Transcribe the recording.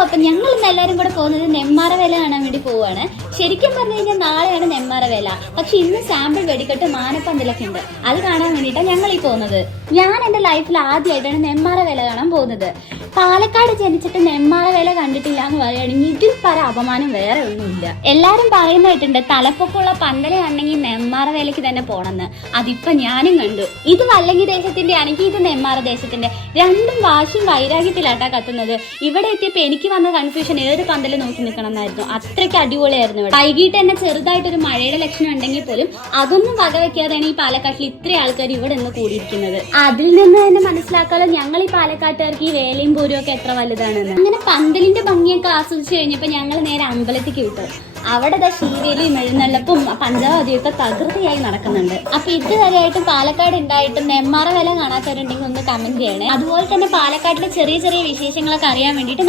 അപ്പൊ ഞങ്ങൾ ഇന്ന് എല്ലാവരും കൂടെ പോകുന്നത് നെന്മാറ വേല കാണാൻ വേണ്ടി പോവാണ്. ശരിക്കും പറഞ്ഞു കഴിഞ്ഞാൽ നാളെയാണ് നെന്മാറ വേല. പക്ഷെ ഇന്ന് സാമ്പിൾ വെടിക്കെട്ട് മാനപ്പന്തലൊക്കെ ഉണ്ട്. അത് കാണാൻ വേണ്ടിയിട്ടാണ് ഞങ്ങൾ ഈ പോകുന്നത്. ഞാൻ എൻ്റെ ലൈഫിൽ ആദ്യമായിട്ടാണ് നെന്മാറ വേല കാണാൻ പോകുന്നത്. പാലക്കാട് ജനിച്ചിട്ട് നെന്മാറ വേല കണ്ടിട്ടില്ല എന്ന് പറയുകയാണെങ്കിൽ ഇതിൽ പല അപമാനം വേറെ ഒന്നുമില്ല. എല്ലാരും പറയുന്നതായിട്ടുണ്ട് തലപ്പൊക്കമുള്ള പന്തല കണ്ടെങ്കിൽ നെന്മാറ വേലയ്ക്ക് തന്നെ പോണെന്ന്. അതിപ്പോ ഞാനും കണ്ടു. ഇത് വല്ലങ്ങി ദേശത്തിന്റെ ആണെങ്കിൽ ഇത് നെന്മാറ ദേശത്തിന്റെ. രണ്ടും വാശിയും വൈരാഗ്യത്തിലാട്ടാ കത്തുന്നത്. ഇവിടെ എത്തിയപ്പോ എനിക്ക് വന്ന കൺഫ്യൂഷൻ ഏത് പന്തല് നോക്കി നിൽക്കണം എന്നായിരുന്നു. അത്രയ്ക്ക് അടിപൊളിയായിരുന്നു. ഇവിടെ വൈകിട്ട് തന്നെ ചെറുതായിട്ടൊരു മഴയുടെ ലക്ഷണം ഉണ്ടെങ്കിൽ പോലും അതൊന്നും വകവെക്കാതെയാണ് ഈ പാലക്കാട്ടിൽ ഇത്രയും ആൾക്കാർ ഇവിടെ നിന്ന് കൂടിയിരിക്കുന്നത്. അതിൽ നിന്ന് തന്നെ മനസ്സിലാക്കാലോ ഞങ്ങൾ ഈ പാലക്കാട്ടുകാർക്ക് ഈ വേലയും പൂരവും ഒക്കെ എത്ര വലുതാണെന്ന്. അങ്ങനെ പന്തലിന്റെ ഭംഗിയൊക്കെ ആസ്വദിച്ചു കഴിഞ്ഞപ്പോ ഞങ്ങൾ നേരെ അമ്പലത്തിലേക്ക് വിട്ടു. അവിടെ ശീവേലിയും എഴുന്നള്ളപ്പും പഞ്ചവാദിയൊക്കെ തകൃതിയായി നടക്കുന്നുണ്ട്. അപ്പൊ ഇതുവരെയായിട്ടും പാലക്കാട് ഉണ്ടായിട്ടും നെന്മാറ വേല കാണാത്തവരുണ്ടെങ്കിൽ ഒന്ന് കമന്റ് ചെയ്യണേ. അതുപോലെ തന്നെ പാലക്കാട്ടിലെ ചെറിയ ചെറിയ വിശേഷങ്ങളൊക്കെ അറിയാൻ വേണ്ടിയിട്ട്